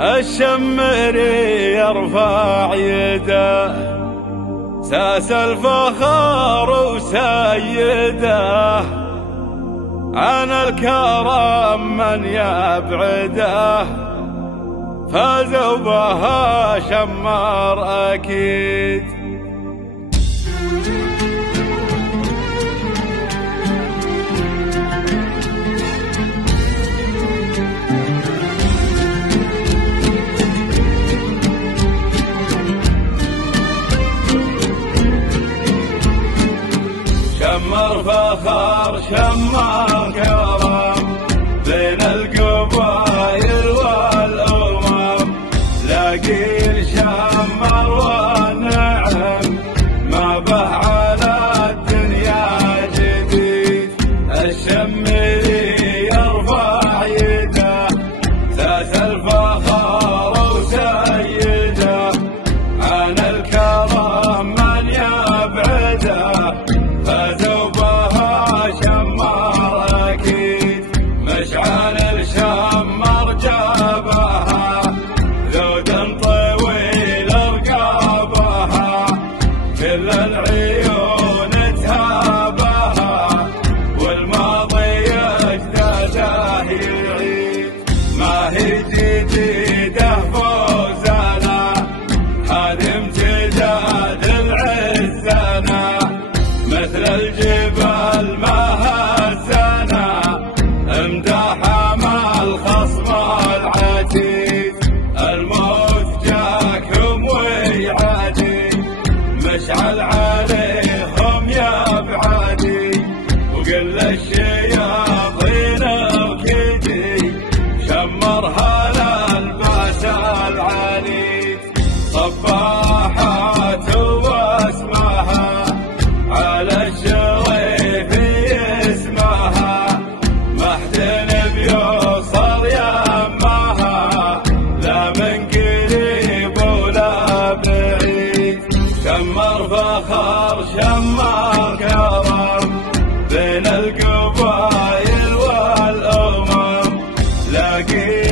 الشمري يرفع يده ساس الفخر وسيده، عن الكرم من يبعده، فازوا بها شمر أكيد. شمر فخر شمر كرم بين القبائل والأمم، لاقي شمر والنعم ما به على الدنيا جديد. الشمري يرفع يده ساس الفخر وسيده، عن الكرم من يبعده، فازوا بها شمر أكيد. مشعل الشمر جابها ذود طويل رقابها، كل العيون تهابها، والماضي أجداده يعيد. ما هي جديدة فوزنا، هذه امتداد العزنا، مثل الجبال ما هزنا، امدح مع الخصم العتيد. الموت جاكم ويعادي، مشعل عليهم يا بعادي، وقل الشياطين وكيدي. شمر هلا الباس العنيد، صباحات واسمها على الشريف اسمها، ما حد بيوصل يمها، لا من قريب ولا بعيد. شمر فخر شمر كرم بين القبائل والأمم، لاقي